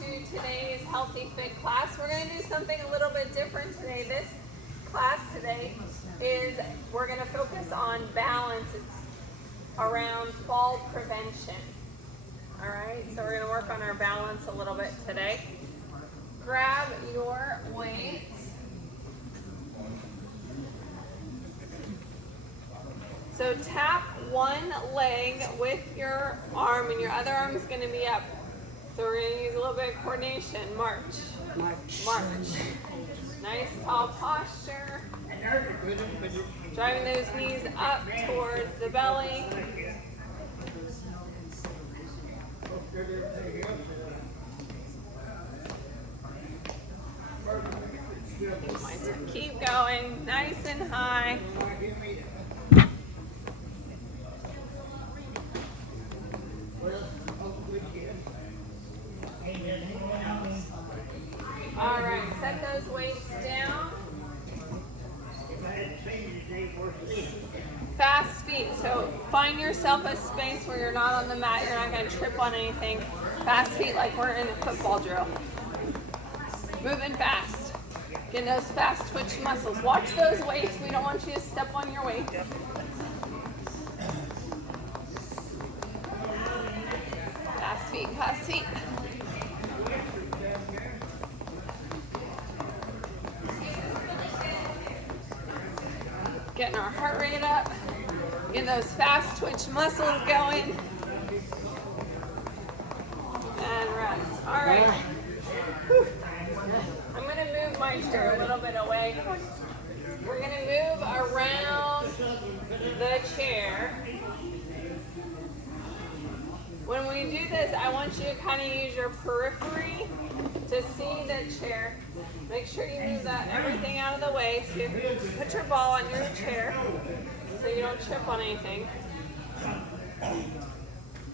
to today's Healthy Fit class. We're going to do something a little bit different today. This class today is we're going to focus on balance. It's around fall prevention. All right, so we're going to work on our balance a little bit today. Grab your weights. So tap one leg with your arm and your other arm is going to be up. So we're going to use a little bit of coordination. March. Nice tall posture. Driving those knees up towards the belly. Keep going, nice and high. All right, set those weights down. Fast feet, so find yourself a space where you're not on the mat, you're not going to trip on anything. Fast feet like we're in a football drill. Moving fast. Getting those fast twitch muscles. Watch those weights, we don't want you to step on your weights. Fast feet, fast feet. Getting our heart rate up, getting those fast twitch muscles going, and rest. All right, I'm going to move my chair a little bit away. We're going to move around the chair. When we do this, I want you to kind of use your periphery to see the chair. Make sure you move everything out of the way. So you put your ball on your chair so you don't trip on anything.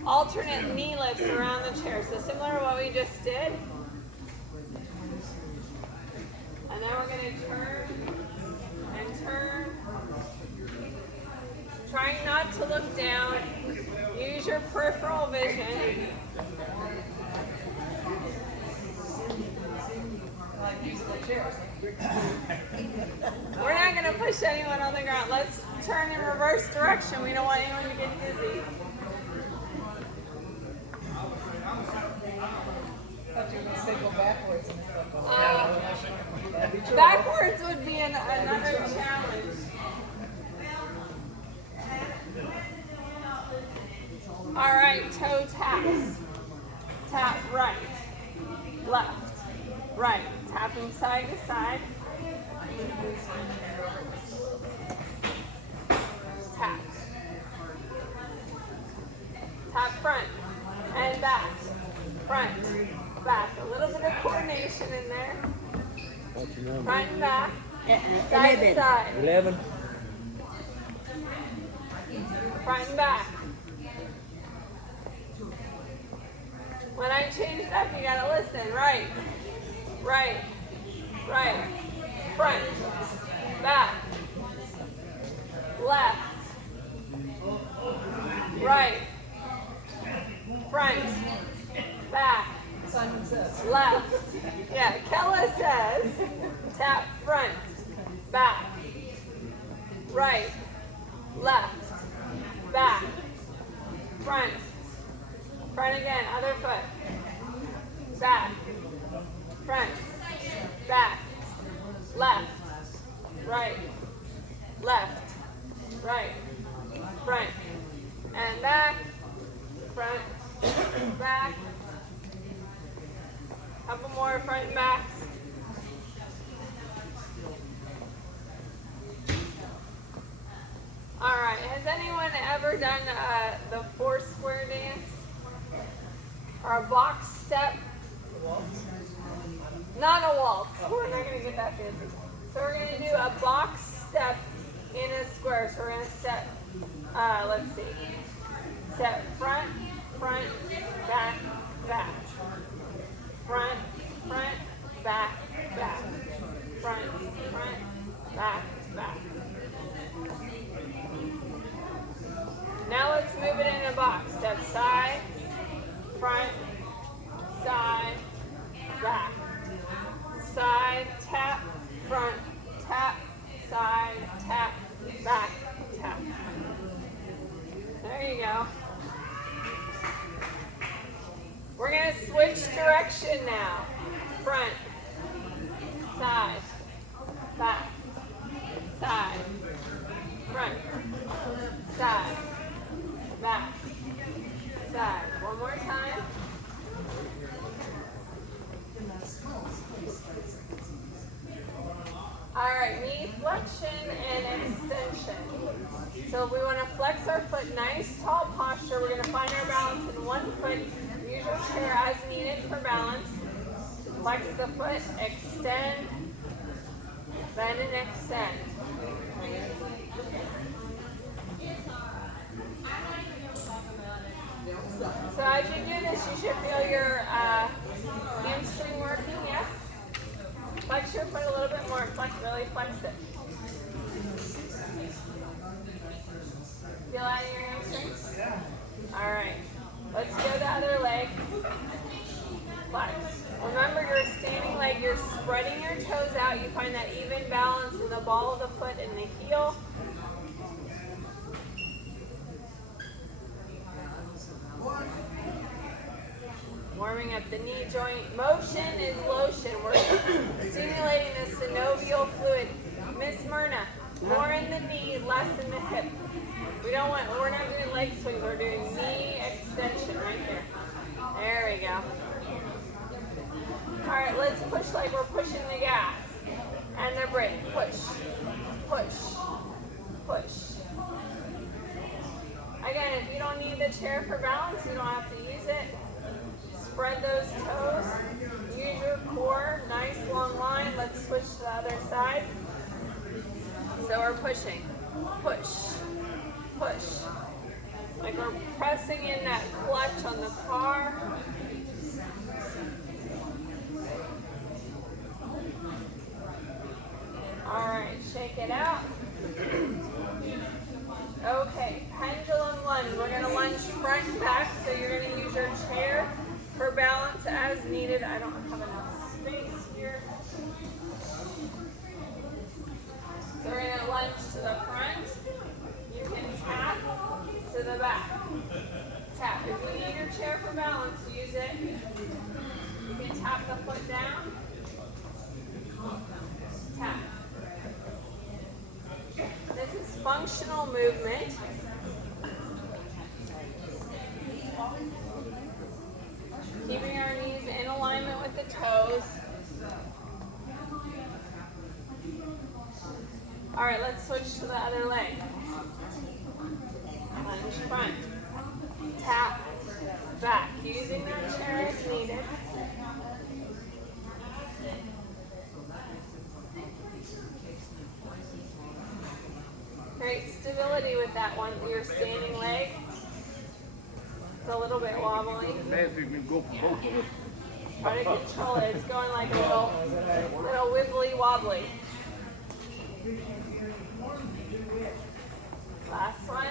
Alternate knee lifts around the chair. So similar to what we just did. And then we're going to turn and turn. Trying not to look down. Use your peripheral vision. We're not going to push anyone on the ground. Let's turn in reverse direction. We don't want anyone to get dizzy. Backwards would be another challenge. All right, toe taps. Tap right, left, right. Tapping side to side. Tap. Tap front and back. Front, back. A little bit of coordination in there. Front and back. Side to side. 11. Front and back. When I change it up, you gotta listen. Right, right, right, front, back, left, right, front, back, left. Yeah, Kella says tap front, back, right, left, back, front. Front again, other foot. Back. Front. Back. Left. Right. Left. Right. Front. And back. Front. Back. Couple more front and backs. All right, has anyone ever done the 4-square dance? Or a box step. Not a waltz. We're not going to get that fancy. So we're going to do a box step in a square. So we're going to step, let's see. Step front, front, back, back. Front, front, back, back. Front, front, back, back. Now let's move it in a box. Step side, front, side, you go. We're going to switch direction now. Front, side, back, side, front, side, back, side. One more time. All right, knee flexion and extension. So if we want to flex our foot, nice tall posture, we're going to find our balance in one foot. Use your chair as needed for balance. Flex the foot, extend, bend and extend. So as you do this, you should feel your hamstring working, yes? Flex your foot a little bit more, really flex it. Feel out of your hamstrings? Yeah. All right, let's go the other leg. Flex. Remember, your standing leg, you're spreading your toes out. You find that even balance in the ball of the foot and the heel. Warming up the knee joint. Motion is lotion. We're stimulating the synovial fluid. Miss Myrna, more in the knee, less in the hip. We're not doing leg swings, we're doing knee extension right there. There we go. All right, let's push like we're pushing the gas. And the brake. Push, push, push. Again, if you don't need the chair for balance, you don't have to use it. Spread those toes. Use your core. Nice long line. Let's switch to the other side. So we're pushing. Push, push. Like we're pressing in that clutch on the car. All right, shake it out. Okay, pendulum lunge. We're going to lunge front and back, so you're going to use your chair for balance as needed. I don't have enough space here. So we're going to lunge to the front. You can tap to the back. Tap. If you need your chair for balance, use it. You can tap the foot down. Tap. This is functional movement. Keeping our knees in alignment with the toes. All right, let's switch to the other leg. Lunge front. Tap back. Using that chair as needed. Great stability with that one. Your standing leg. It's a little bit wobbly. Try to control it. It's going like a little wibbly wobbly. Last one.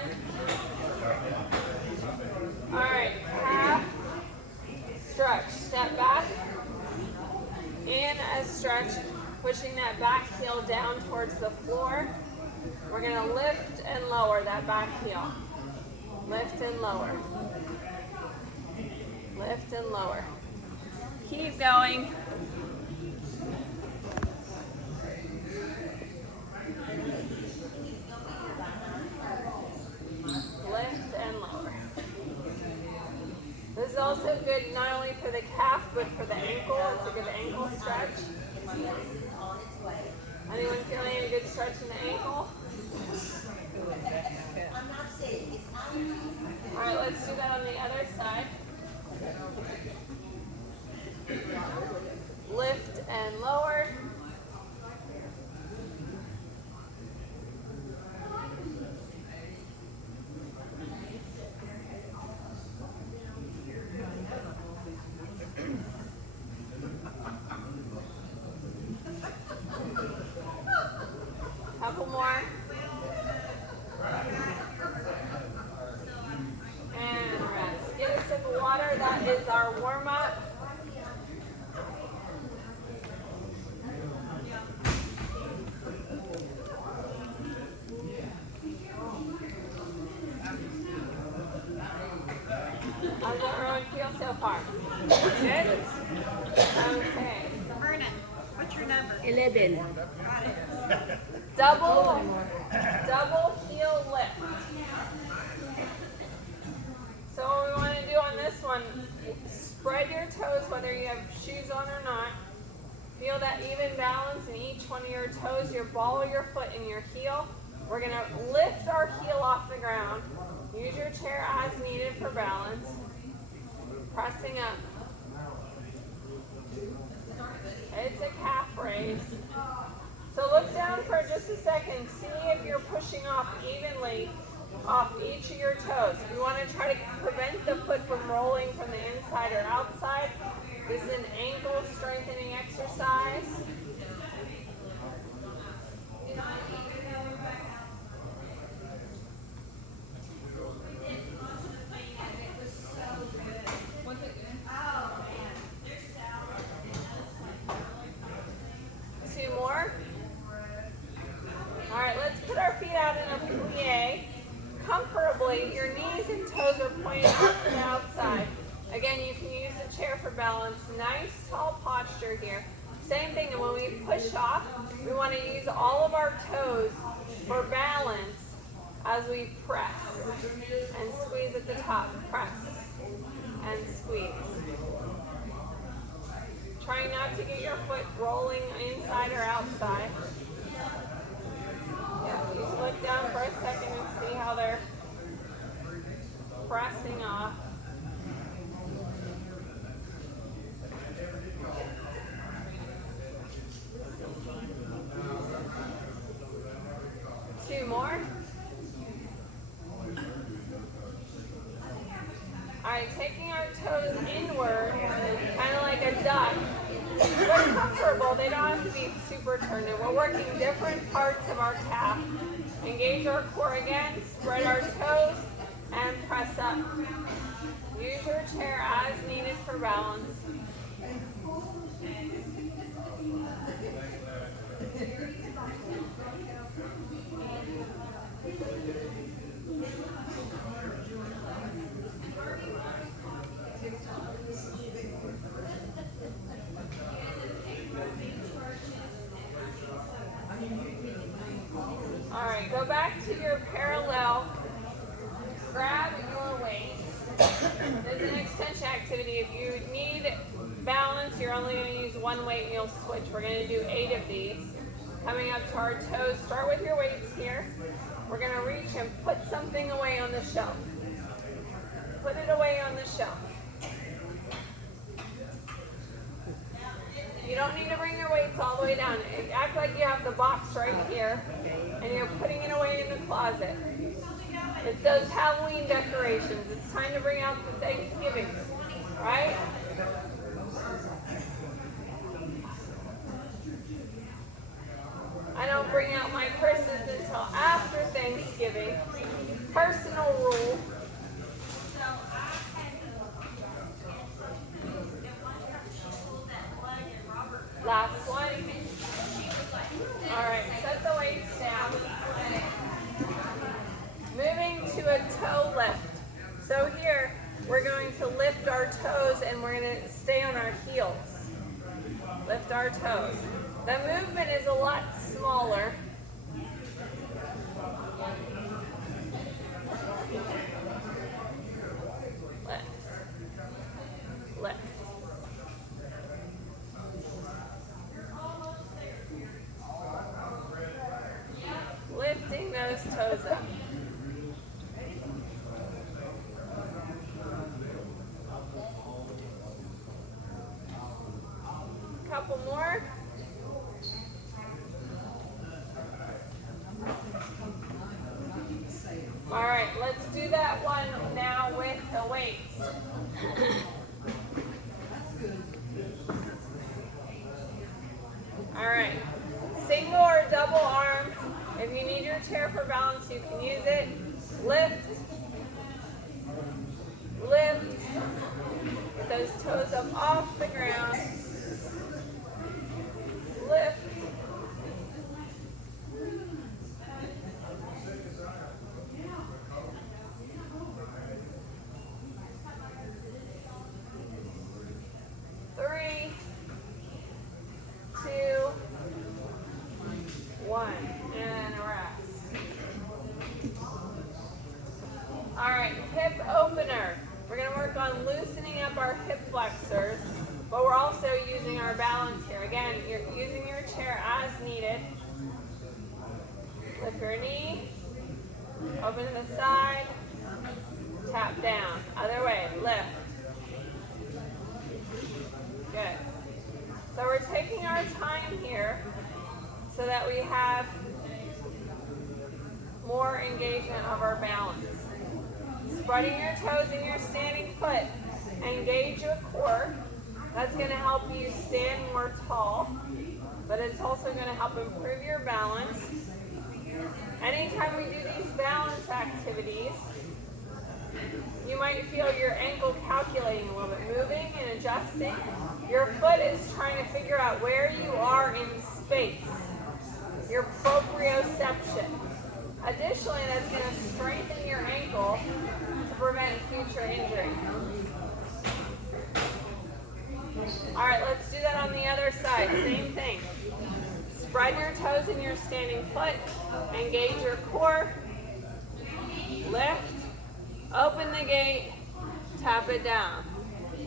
All right, half stretch. Step back. And a stretch, pushing that back heel down towards the floor. We're going to lift and lower that back heel. Lift and lower. Lift and lower. Keep going. Lift and lower. This is also good not only for the calf, but for the ankle. It's a good ankle stretch. Anyone feeling a good stretch in the ankle? All right, let's do that on the other side. Lift and lower. Couple more. And rest. Get a sip of water. That is our warm-up. How's everyone feel so far? Good? Okay. Vernon, what's your number? 11. Got it. Double heel lift. So what we want to do on this one, spread your toes whether you have shoes on or not. Feel that even balance in each one of your toes, your ball of your foot and your heel. We're going to lift our heel off the ground. Use your chair as needed for balance. Pressing up. It's a calf raise. So look down for just a second. See if you're pushing off evenly off each of your toes. We want to try to prevent the foot from rolling from the inside or outside. This is an ankle strengthening exercise. Two more. All right, let's put our feet out in a plie. Comfortably, your knees and toes are pointed out to the outside. Again, you can use the chair for balance. Nice, tall posture here. Same thing, and when we push off, we want to use all of our toes for balance as we press and squeeze at the top. Press and squeeze. Trying not to get your foot rolling inside or outside. Yeah, just look down for a second and see how they're pressing off. Two more. All right, taking our toes inward, kind of like a duck. We're comfortable. They don't have to be super turned in. We're working different parts of our calf. Engage our core again. Spread our toes and press up. Use your chair as needed for balance. All right, go back to your parallel. Grab your weights. This is an extension activity. If you need balance, you're only going to use one weight and you'll switch. We're going to do 8 of these. Coming up to our toes, start with your weights here. We're going to reach and put something away on the shelf. Put it away on the shelf. You don't need to bring your weights all the way down. Act like you have the box right here and you're putting it away in the closet. It's those Halloween decorations. It's time to bring out the Thanksgiving, right? I don't bring out my purses until after Thanksgiving. Personal rule. Last one. All right, set the weights down. Moving to a toe lift. So here, we're going to lift our toes and we're going to stay on our heels. Lift our toes. The movement is a lot smaller. Lift. Lift. Lifting those toes up. Couple more. All right, let's do that one now with the weights. All right, single or double arm. If you need your chair for balance, you can use it. Lift, lift. Get those toes up off the ground. Lift. work on loosening up our hip flexors, but we're also using our balance here. Again, you're using your chair as needed. Lift your knee, open to the side, tap down. Other way, lift. Good. So we're taking our time here so that we have more engagement of our balance. Spreading your toes in your standing foot. Engage your core. That's going to help you stand more tall, but it's also going to help improve your balance. Anytime we do these balance activities, you might feel your ankle calculating a little bit, moving and adjusting. Your foot is trying to figure out where you are in space, your proprioception. Additionally, that's going to strengthen your ankle to prevent future injury. All right, let's do that on the other side. Same thing. Spread your toes in your standing foot. Engage your core. Lift. Open the gate. Tap it down.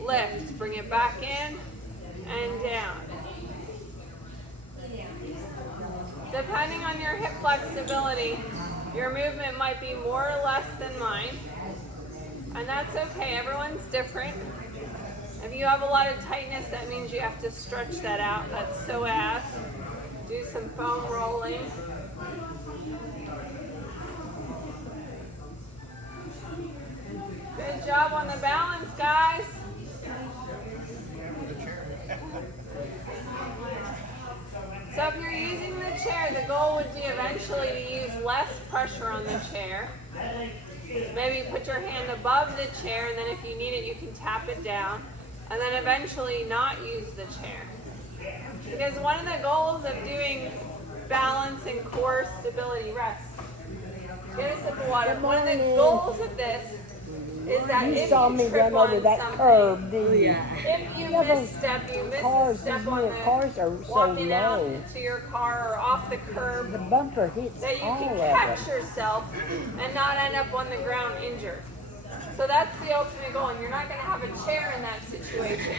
Lift. Bring it back in and down. Depending on your hip flexibility, your movement might be more or less than mine. And that's okay. Everyone's different. If you have a lot of tightness, that means you have to stretch that out. That's psoas. Do some foam rolling. Good job on the balance, guys. So if you're using the chair, the goal would be eventually to use less pressure on the chair. Maybe put your hand above the chair, and then if you need it, you can tap it down. And then eventually not use the chair. Because one of the goals of doing balance and core stability, rest. Get a sip of water. One of the goals of this is that You if saw you me trip run over on that something, curb, didn't you? if you Yeah, those misstep, you miss a cars, step these on little cars are the so walking out low. to your car or off the curb, The bumper hits that you all can of catch them. yourself and not end up on the ground injured. So that's the ultimate goal, and you're not going to have a chair in that situation.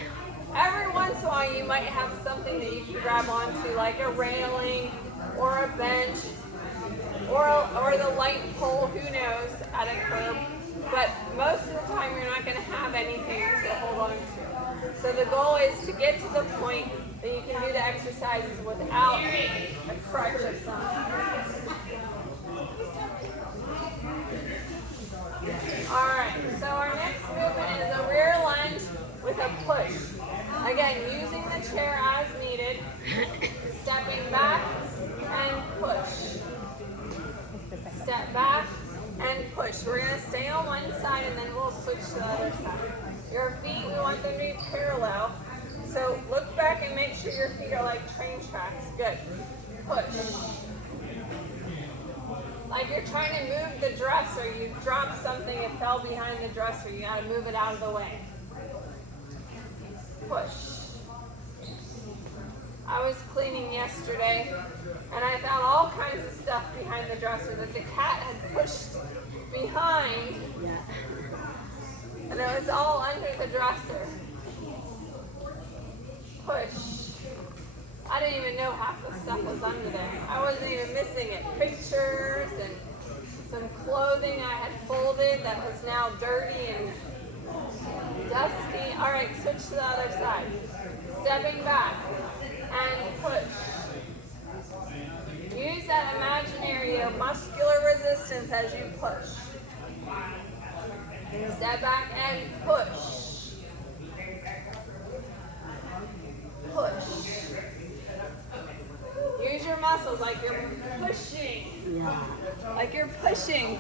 Every once in a while you might have something that you can grab onto, like a railing or a bench or the light pole, who knows, at a curb. But most of the time you're not going to have anything to hold on to. So the goal is to get to the point that you can do the exercises without a crutch of some kind. Alright, so our next movement is a rear lunge with a push. Again, using the chair as needed, stepping back and push. Step back and push. We're going to stay on one side and then we'll switch to the other side. Your feet, we want them to be parallel. So look back and make sure your feet are like train tracks. Good. Push. Like you're trying to move the dresser. You dropped something, it fell behind the dresser. You got to move it out of the way. Push. I was cleaning yesterday and I found all kinds of stuff behind the dresser that the cat had pushed behind. And it was all under the dresser. Push. I didn't even know half the stuff was under there. I wasn't even missing it. Pictures and some clothing I had folded that was now dirty and dusty. All right, switch to the other side. Stepping back and push. Use that imaginary or muscular resistance as you push. Step back and push. Push. Use your muscles like you're pushing. Yeah. Like you're pushing.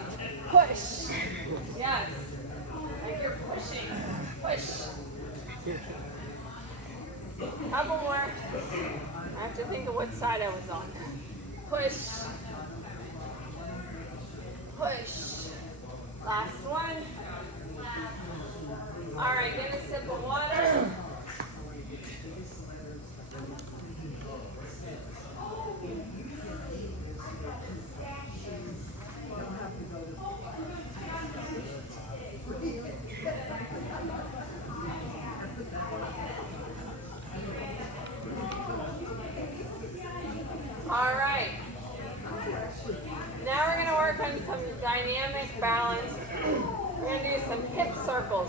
Push. Yes. Like you're pushing. Push. Couple more. I have to think of what side I was on. Push. Push. Last one. All right, get a sip of water.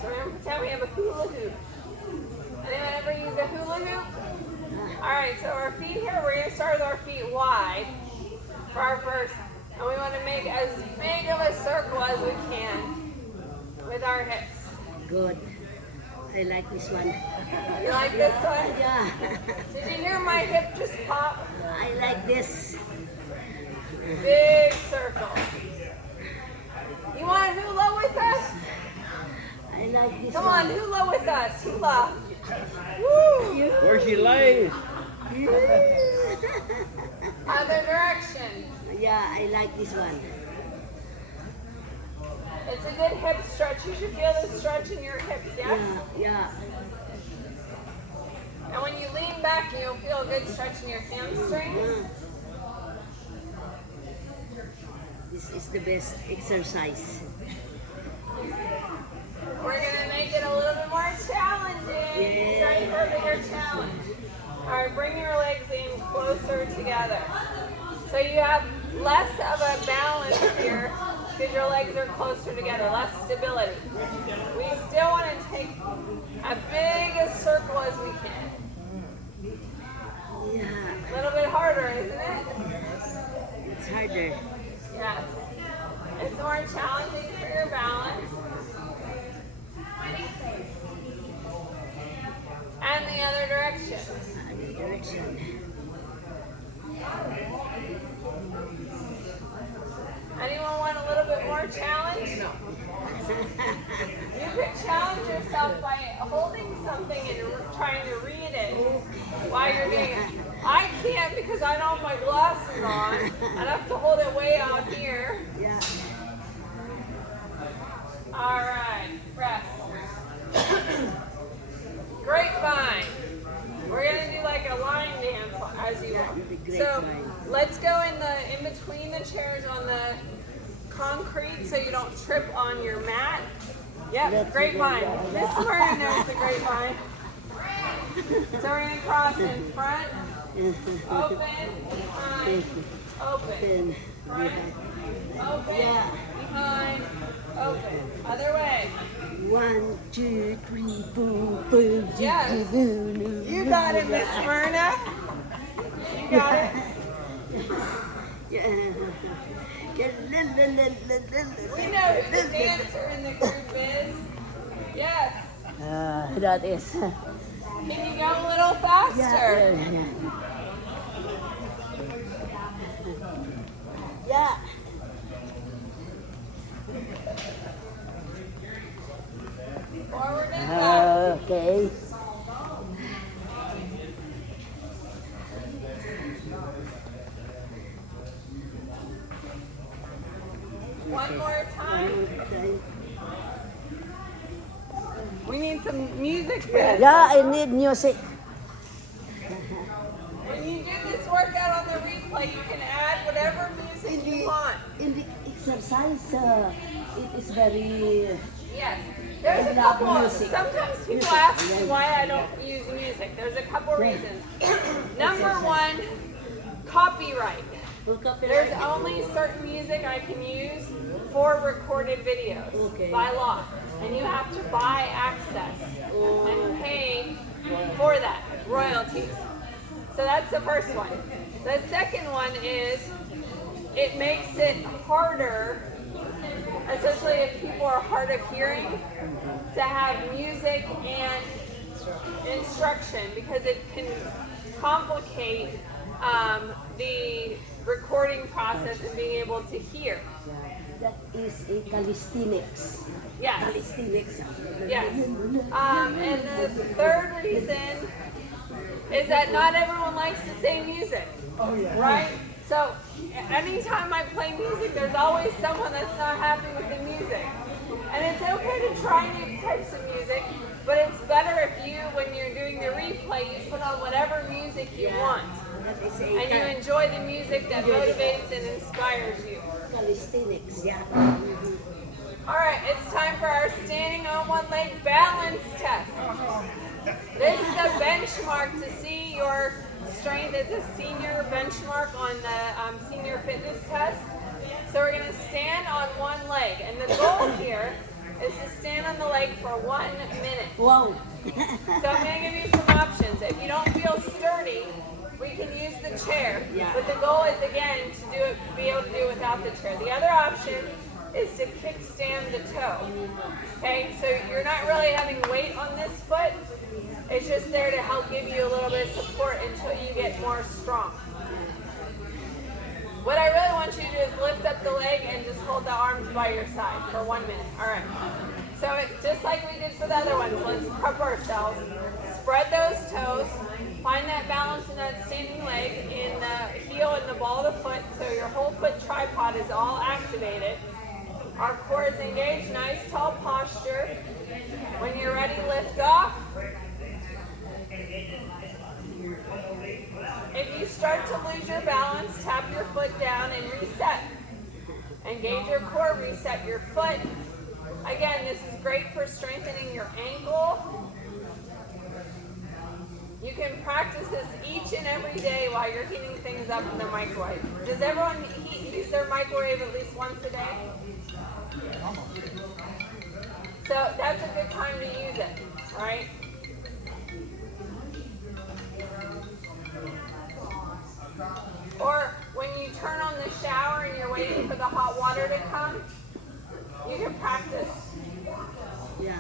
So we're gonna pretend we have a hula hoop. Anyone ever use a hula hoop? Alright, so our feet here, we're gonna start with our feet wide for our first, and we want to make as big of a circle as we can with our hips. Good. I like this one. You like this one? Yeah. Did you hear my hip just pop? I like this. Big circle. You want to hula with us? I like this Come one. on, hula with us. Hula. Woo! Where's she laying? Other direction. Yeah, I like this one. It's a good hip stretch. You should feel the stretch in your hips, yes? Yeah. And when you lean back, you'll feel a good stretch in your hamstrings. This is the best exercise. We're gonna make it a little bit more challenging. Yeah. Ready for a bigger challenge? All right, bring your legs in closer together. So you have less of a balance here because your legs are closer together, less stability. We still want to take as big a circle as we can. Yeah. A little bit harder, isn't it? It's harder. Yes. It's more challenging for your balance. And the other direction. Other direction. Anyone want a little bit more challenge? No. You could challenge yourself by holding something and trying to read it while you're doing it. I can't because I don't have my glasses on. I'd have to hold it way out here. Yeah. All right, rest. Grapevine. We're gonna do like a line dance as you walk. So let's go in between the chairs on the concrete so you don't trip on your mat. Yep, grapevine. Miss Murray knows the grapevine. So we're gonna cross in front, open, behind, open, Then front, open, Yeah. behind, open. Other way. 1, 2, 3, 4, 5, 6, Yes. 7, 8. You got it, Miss Myrna. You got it. Yeah. We know who the dancer in the group is. Yes. That is. Can you go a little faster? Yeah. Forward and back. Okay. One more time. We need some music for this. Yeah, I need music. When you do this workout on the replay, you can add whatever music you want. In the exercise, it is very. Yes. There's a I love couple. music. Sometimes people ask me why I don't use music. There's a couple reasons. Number one, copyright. There's only certain music I can use for recorded videos by law. And you have to buy access and pay for that, royalties. So that's the first one. The second one is it makes it harder, especially if people are hard of hearing, to have music and instruction because it can complicate the recording process and being able to hear. That is a calisthenics. Yes. Calisthenics. Yes. And the third reason is that not everyone likes the same music. Right? So anytime I play music, there's always someone that's not happy with the music. And it's okay to try new types of music, but it's better if you, when you're doing the replay, you put on whatever music you want. That is And you a enjoy the music that motivates and inspires you. calisthenics. Yeah. All right, it's time for our standing on one leg balance test. This is a benchmark to see your strength. It's a senior benchmark on the senior fitness test. So we're going to stand on one leg. And the goal here is to stand on the leg for 1 minute. Wow. So I'm going to give you some options. If you don't feel sturdy, we can use the chair. Yeah. But the goal is, again, to do it, be able to do it without the chair. The other option is to kickstand the toe. Okay, so you're not really having weight on this foot. It's just there to help give you a little bit of support until you get more strong. What I really want you to do is lift up the leg and just hold the arms by your side for 1 minute. All right. So just like we did for the other ones, let's prep ourselves. Spread those toes. Find that balance in that standing leg, in the heel and the ball of the foot, so your whole foot tripod is all activated. Our core is engaged, nice tall posture. When you're ready, lift off. If you start to lose your balance, tap your foot down and reset. Engage your core, reset your foot. Again, this is great for strengthening your ankle. You can practice this each and every day while you're heating things up in the microwave. Does everyone use their microwave at least once a day? So that's a good time to use it, right? Or when you turn on the shower and you're waiting for the hot water to come, you can practice. Yeah.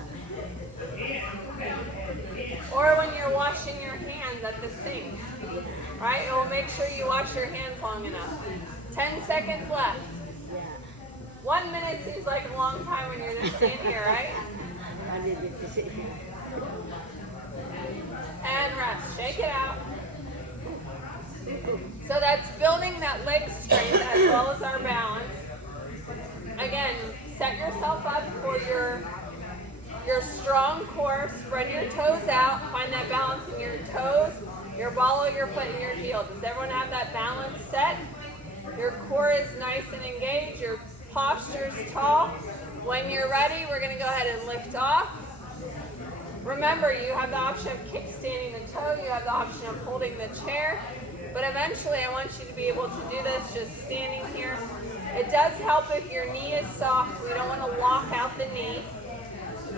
Or when you're washing your hands at the sink, right? It will make sure you wash your hands long enough. 10 seconds left. Yeah. 1 minute seems like a long time when you're just sitting here, right? And rest. Shake it out. So that's building that leg strength as well as our balance. Again, set yourself up for your strong core. Spread your toes out. Find that balance in your toes, your ball of your foot, and your heel. Does everyone have that balance set? Your core is nice and engaged. Your posture is tall. When you're ready, we're going to go ahead and lift off. Remember, you have the option of kickstanding the toe. You have the option of holding the chair. But eventually, I want you to be able to do this just standing here. It does help if your knee is soft. We don't want to lock out the knee.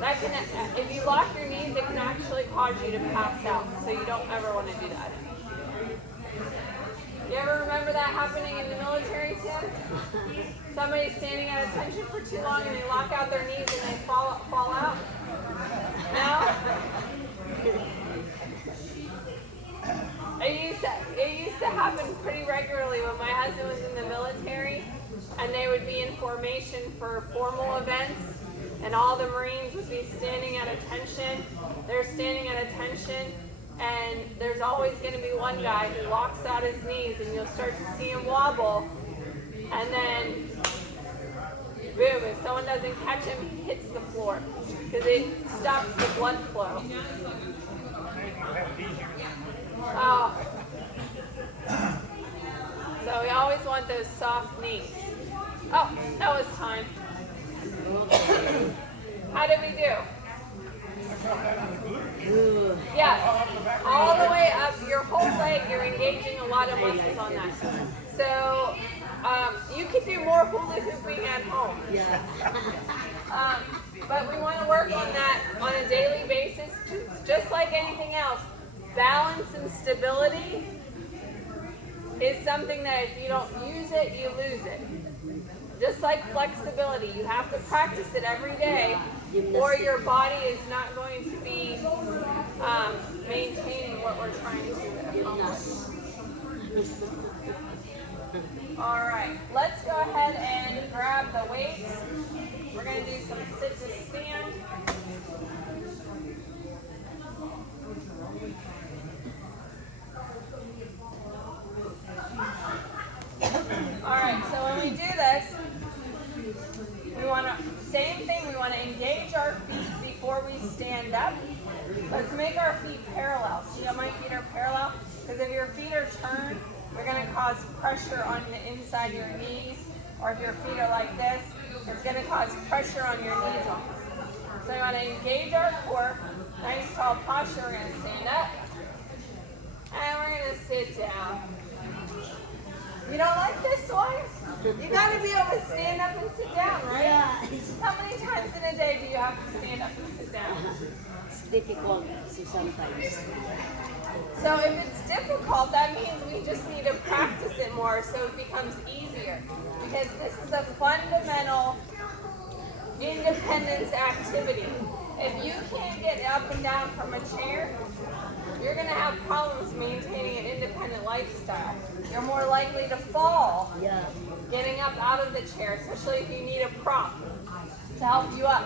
That can, if you lock your knees, it can actually cause you to pass out. So you don't ever want to do that. You ever remember that happening in the military, Tim? Somebody's standing at attention for too long and they lock out their knees and they fall out? No? It used to happen pretty regularly when my husband was in the military, and they would be in formation for formal events, and all the Marines would be standing at attention. They're standing at attention, and there's always going to be one guy who locks out his knees, and you'll start to see him wobble, and then boom, if someone doesn't catch him, he hits the floor because it stops the blood flow. Oh. So we always want those soft knees. Oh, that was time. How did we do? Yeah, all the way up your whole leg, you're engaging a lot of muscles on that. So you could do more hula hooping at home. Yeah. But we want to work on that on a daily basis, just like anything else. Balance and stability is something that if you don't use it, you lose it. Just like flexibility, you have to practice it every day, or your body is not going to be maintaining what we're trying to accomplish. All right, let's go ahead and grab the weights. We're going to do some sit to stand. Alright, so when we do this, we want to, same thing, we want to engage our feet before we stand up. Let's make our feet parallel. See how my feet are parallel? Because if your feet are turned, they're going to cause pressure on the inside of your knees. Or if your feet are like this, it's going to cause pressure on your knee joints. So we want to engage our core. Nice tall posture. We're going to stand up. And we're going to sit down. You don't like this one? You gotta be able to stand up and sit down, right? Yeah, it's, How many times in a day do you have to stand up and sit down? it's difficult sometimes. So if it's difficult, that means we just need to practice it more so it becomes easier. Because this is a fundamental independence activity. If you can't get up and down from a chair, you're going to have problems maintaining an independent lifestyle. You're more likely to fall Yeah. getting up out of the chair, especially if you need a prop to help you up.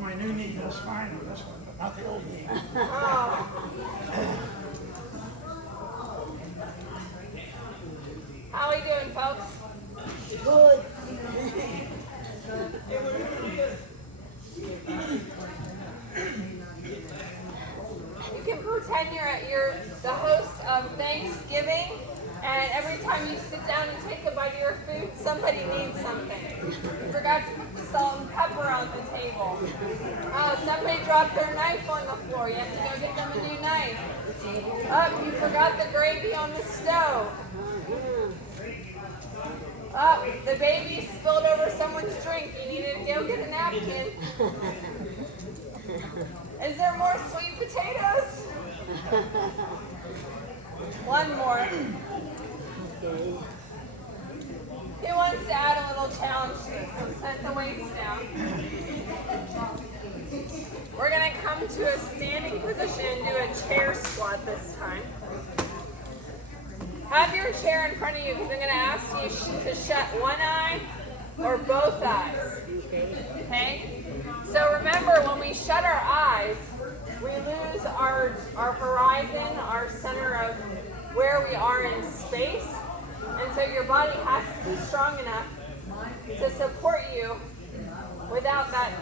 My new knee does fine with this one, but not the old knee. Oh. How are we doing, folks? Good. You can pretend you're the host of Thanksgiving, and every time you sit down and take a bite of your food, somebody needs something. You forgot to put the salt and pepper on the table. Oh, somebody dropped their knife on the floor. You have to go get them a new knife. Oh, you forgot the gravy on the stove. Oh, the baby spilled over someone's drink. You needed to go get a napkin. Is there more sweet potatoes? One more. Okay. Who wants to add a little challenge to this? So set the weights down. We're going to come to a standing position and do a chair squat this time. Have your chair in front of you because I'm going to ask you to shut one eye or both eyes. Okay? So remember, when we shut our eyes, we lose our horizon, our center of where we are in space. And so your body has to be strong enough to support you without that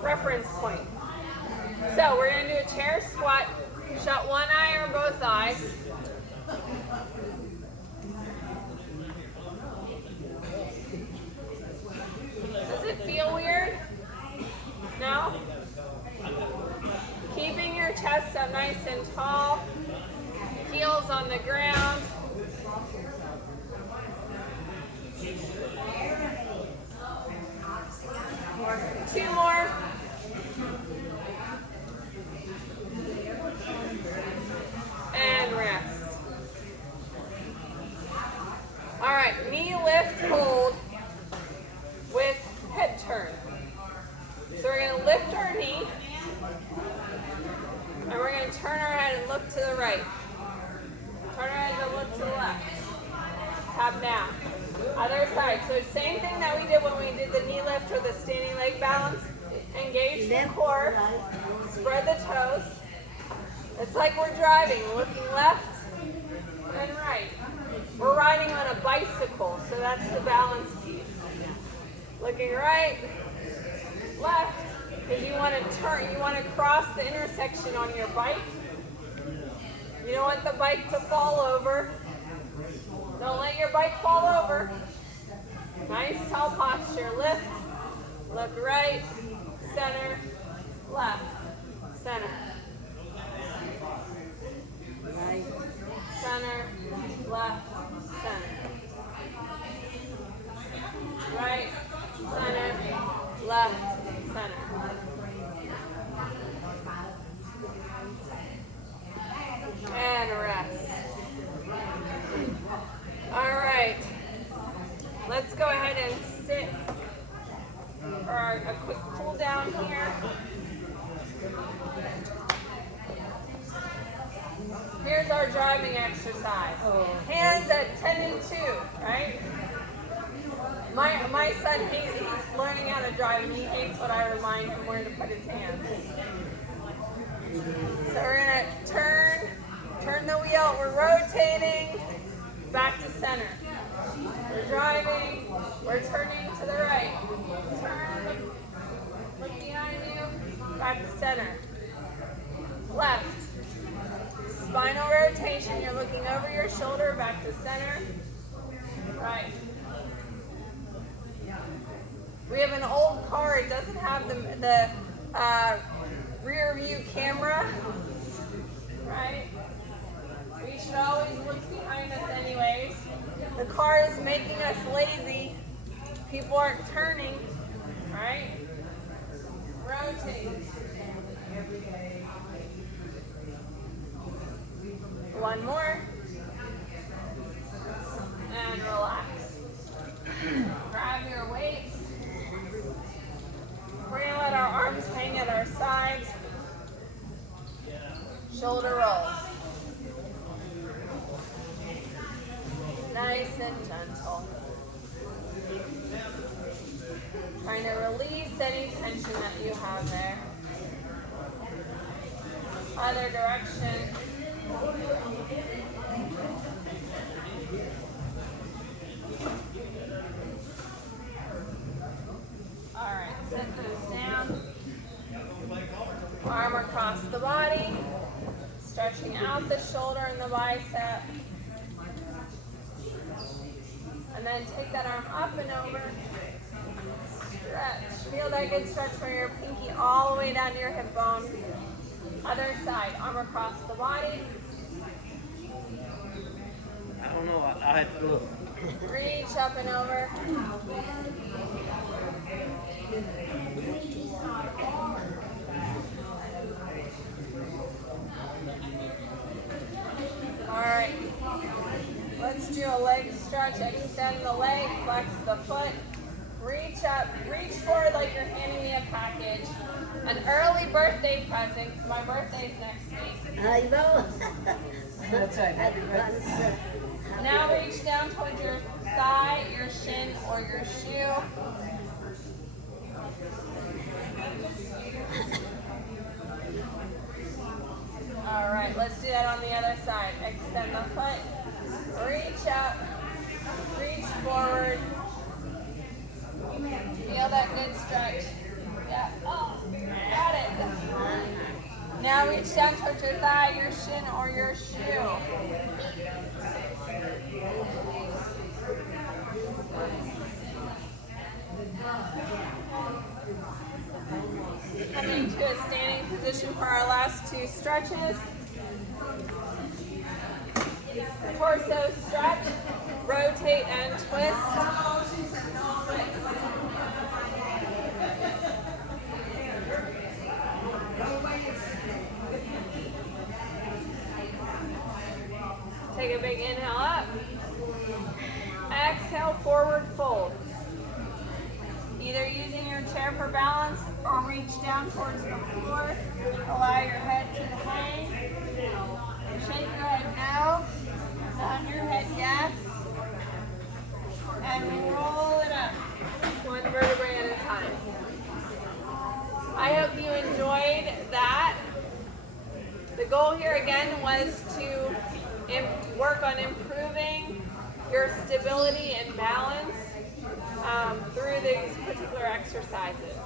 reference point. So we're going to do a chair squat. Shut one eye or both eyes. Does it feel weird? No? Keeping your chest up nice and tall. Heels on the ground. Two more. And rest. All right, knee lift, hold with head turn. So we're going to lift our knee, and we're going to turn our head and look to the right. Turn our head and look to the left. Tap down. Other side. So same thing that we did when we did the knee lift or the standing leg balance. Engage the core. Spread the toes. It's like we're driving, looking left and right. We're riding on a bicycle, so that's the balance piece. Looking right, left, because you want to turn, you want to cross the intersection on your bike. You don't want the bike to fall over. Don't let your bike fall over. Nice tall posture. Lift, look right, center, left, center. Right. Center, left, center. Right, center, left, center. And rest. All right. Let's go ahead and sit for a quick cool down here. Here's our driving exercise. Hands at 10 and 2, right? My son, he's learning how to drive and he hates when I remind him where to put his hands. So we're gonna turn the wheel, we're rotating, back to center. We're driving, we're turning to the right. Turn, look behind you, back to center. Left. Spinal rotation, you're looking over your shoulder, back to center. Right. We have an old car, it doesn't have the rear view camera. Right? We We should always look behind us anyways. The car is making us lazy. People aren't turning, right? Rotate. One more. And relax. Grab your weights. We're going to let our arms hang at our sides. Shoulder rolls. Nice and gentle. Trying to release any tension that you have there. Other direction. Alright, set those down. Arm across the body. Stretching out the shoulder and the bicep. And then take that arm up and over. Stretch. Feel that good stretch from your pinky all the way down to your hip bone. Other side. Arm across the body. I don't know. I had to look. Reach up and over. Alright. Let's do a leg stretch. Extend the leg, flex the foot. Reach up, reach forward like you're handing me a package. An early birthday present. My birthday's next week. I know. That's right. Advance. Now reach down towards your thigh, your shin, or your shoe. Alright, let's do that on the other side. Extend the foot. Reach up. Reach forward. Feel that good stretch. Yeah. Oh, got it. Now reach down towards your thigh, your shin, or your shoe. Coming to a standing position for our last two stretches. Torso stretch, rotate and twist. Take a big inhale up. Exhale, forward fold. Either using your chair for balance or reach down towards the floor. Allow your head to hang. Shake your head no. Nod your head yes. And roll it up. One vertebrae at a time. I hope you enjoyed that. The goal here again was to work on improving your stability and balance through these particular exercises.